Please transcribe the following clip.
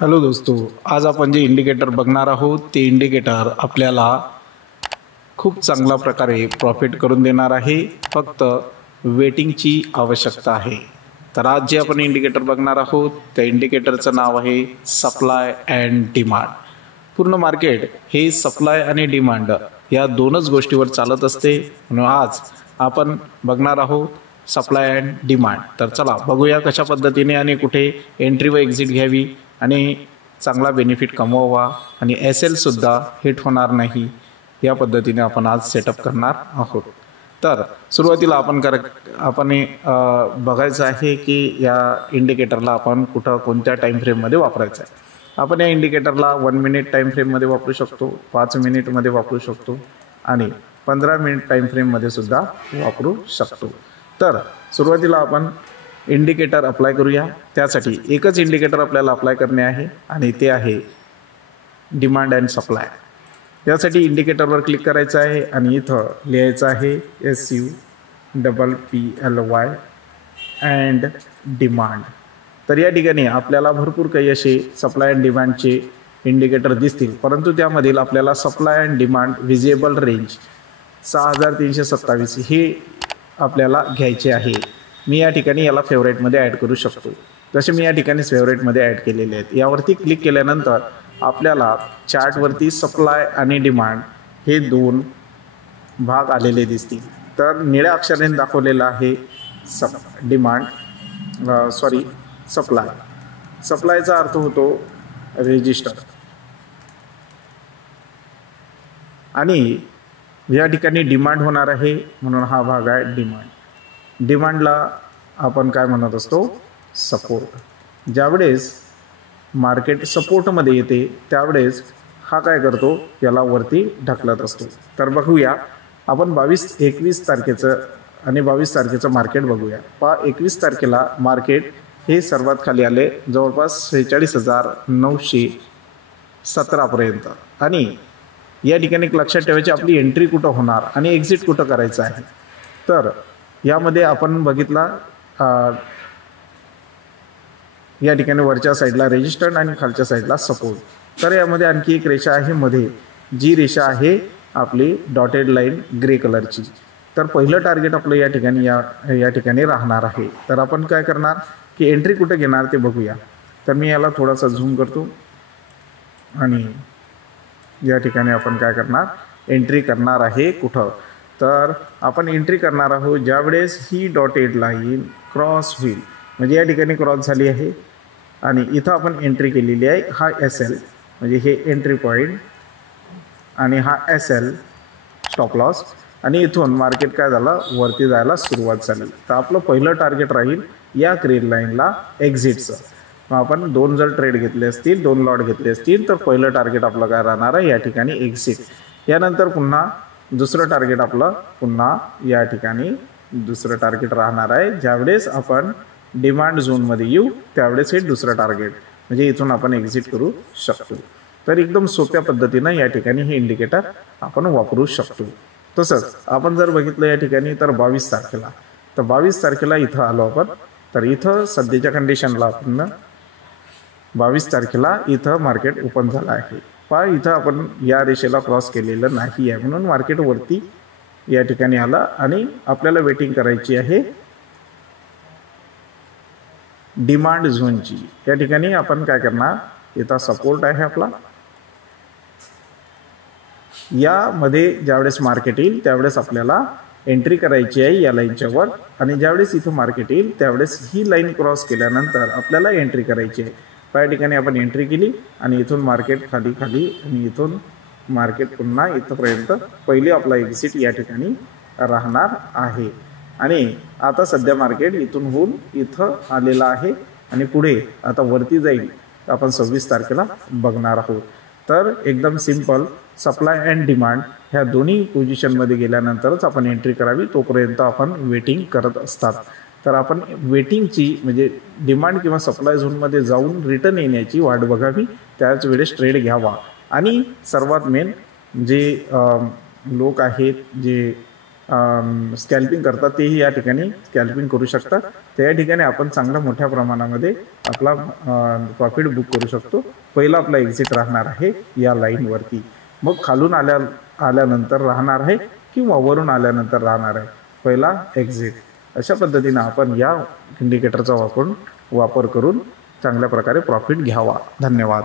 Hello दोस्तो, आज आपण जे इंडिकेटर बघणार आहोत ते इंडिकेटर आपल्याला खूप चांगल्या प्रकारे प्रॉफिट करून देणार आहे. फक्त वेटिंगची आवश्यकता आहे. तर आज जे आपण इंडिकेटर बघणार आहोत त्या इंडिकेटरचं नाव आहे सप्लाय अँड डिमांड. पूर्ण मार्केट हे सप्लाय आणि डिमांड या दोनच गोष्टीवर चालत असते. म्हणून आज आपण बघणार आहोत सप्लाय अँड डिमांड. तर चला बघूया कशा पद्धतीने आणि कुठे एंट्री व एक्झिट घ्यावी आणि चांगला बेनिफिट कमवावा आणि SL सुद्धा हिट होणार नाही या पद्धतीने आपण आज सेटअप करणार आहोत. तर सुरुवातीला आपण बघायचं आहे की या इंडिकेटरला आपण कोणत्या टाईम फ्रेममध्ये वापरायचं आहे. आपण या इंडिकेटरला 1 मिनिट टाईम फ्रेममध्ये वापरू शकतो, 5 मिनिटमध्ये वापरू शकतो आणि 15 मिनिट टाईम फ्रेममध्ये सुद्धा वापरू शकतो. तर सुरुवातीला आपण इंडिकेटर अप्लाय करूया. त्यासाठी एकच इंडिकेटर आपल्याला अप्लाय करणे आहे आणि ते आहे डिमांड अँड सप्लाय. त्यासाठी इंडिकेटरवर क्लिक करायचं आहे आणि इथं लिहायचं आहे SUPPLY अँड डिमांड. तर या ठिकाणी आपल्याला भरपूर काही असे सप्लाय अँड डिमांडचे इंडिकेटर दिसतील, परंतु त्यामधील आपल्याला supply and demand visible range 6327 हे आपल्याला घ्यायचे आहे. मी या ठिकाणी याला फेवरेटमध्ये ॲड करू शकतो. जसे मी या ठिकाणी फेवरेटमध्ये ॲड केलेले आहेत. यावरती क्लिक केल्यानंतर आपल्याला चार्टवरती सप्लाय आणि डिमांड हे दोन भाग आलेले दिसतील. तर निळ्या अक्षराने दाखवलेलं आहे सप्लाय. सप्लायचा अर्थ होतो रेजिस्टर आणि या ठिकाणी डिमांड होणार आहे म्हणून हा भाग आहे डिमांड. डिमांडला आपण काय म्हणत असतो, सपोर्ट. ज्यावेळेस मार्केट सपोर्टमध्ये येते त्यावेळेस हा काय करतो, याला वरती ढकलत असतो. तर बघूया आपण 21 तारखेचं आणि 22 तारखेचं मार्केट बघूया. 21 तारखेला मार्केट हे सर्वात खाली आले जवळपास 46,917 पर्यंत. आणि या ठिकाणी लक्षात ठेवायची आपली एंट्री कुठं होणार आणि एक्झिट कुठं करायचं आहे. तर यामध्ये आपण बघितला या ठिकाणी वरच्या साईडला रेजिस्टन्स आणि खालच्या साईडला सपोर्ट. तर यामध्ये आणखी एक रेषा आहे मध्ये, जी रेषा आहे आपली डॉटेड लाईन ग्रे कलरची. तर पहिलं टार्गेट आपलं या ठिकाणी राहणार आहे. तर आपण काय करणार की एंट्री कुठे घेणार ते बघूया. तर मी याला थोडासा झूम करतो आणि या ठिकाणी आपण काय करणार, एंट्री करणार आहे कुठं. तर आपण एंट्री करणार आहोत ज्यावेळेस ही डॉटेड लाईन क्रॉस होईल. म्हणजे या ठिकाणी क्रॉस झाली आहे आणि इथं आपण एंट्री केलेली आहे. हा SL म्हणजे हे एंट्री पॉईंट आणि हा SL स्टॉप लॉस आणि इथून मार्केट काय झालं, वरती जायला सुरुवात झाली. तर आपलं पहिलं टार्गेट राहील या ग्रीन लाईनला एक्झिटचं. मग आपण 2 जर ट्रेड घेतले असतील, 2 लॉट घेतले असतील तर पहिलं टार्गेट आपलं काय राहणार आहे, या ठिकाणी एक्झिट. यानंतर पुन्हा दुसरं टार्गेट आपलं या ठिकाणी दुसरं टार्गेट राहणार आहे. ज्यावेळेस आपण डिमांड झोनमध्ये येऊ त्यावेळेस हे दुसरं टार्गेट म्हणजे इथून आपण एक्झिट करू शकतो. तर एकदम सोप्या पद्धतीनं या ठिकाणी हे इंडिकेटर आपण वापरू शकतो. तसंच आपण जर बघितलं या ठिकाणी तर 22 तारखेला इथं आलो आपण. तर इथं सध्याच्या कंडिशनला आपण 22 तारखेला इथं मार्केट ओपन झालं आहे. इथं आपण या रेषेला क्रॉस केलेलं नाही आहे म्हणून मार्केट वरती या ठिकाणी आला आणि आपल्याला वेटिंग करायची आहे डिमांड झोनची. या ठिकाणी आपण काय करणार, इथं सपोर्ट आहे आपला, यामध्ये ज्यावेळेस मार्केट येईल त्यावेळेस आपल्याला एंट्री करायची आहे या लाईनच्या वर. आणि ज्यावेळेस इथं मार्केट येईल त्यावेळेस ही लाईन क्रॉस केल्यानंतर आपल्याला एंट्री करायची आहे. या ठिकाणी आपण एंट्री केली आणि इथून मार्केट खाली आणि इथून मार्केट पुन्हा इथंपर्यंत पहिली आपला एक्झिट या ठिकाणी राहणार आहे. आणि आता सध्या मार्केट इथून होऊन इथं आलेलं आहे आणि पुढे आता वरती जाईल. आपण 26 तारखेला बघणार आहोत. तर एकदम सिंपल, सप्लाय अँड डिमांड ह्या दोन्ही पोझिशनमध्ये गेल्यानंतरच आपण एंट्री करावी, तोपर्यंत आपण वेटिंग करत असतात. तर आपण वेटिंगची म्हणजे डिमांड किंवा सप्लाय झोनमध्ये जाऊन रिटर्न येण्याची वाट बघावी, त्याच वेळेस ट्रेड घ्यावा. आणि सर्वात मेन जे लोक आहेत जे स्कॅल्पिंग करतात तेही या ठिकाणी स्कॅल्पिंग करू शकतात. तर या ठिकाणी आपण चांगल्या मोठ्या प्रमाणामध्ये आपला प्रॉफिट बुक करू शकतो. पहिला आपला एक्झिट राहणार आहे या लाईनवरती, मग खालून आल्यानंतर राहणार आहे किंवा वरून आल्यानंतर राहणार आहे पहिला एक्झिट. अशा पद्धतीनं आपण या इंडिकेटरचा वापर करून चांगल्या प्रकारे प्रॉफिट घ्यावा. धन्यवाद.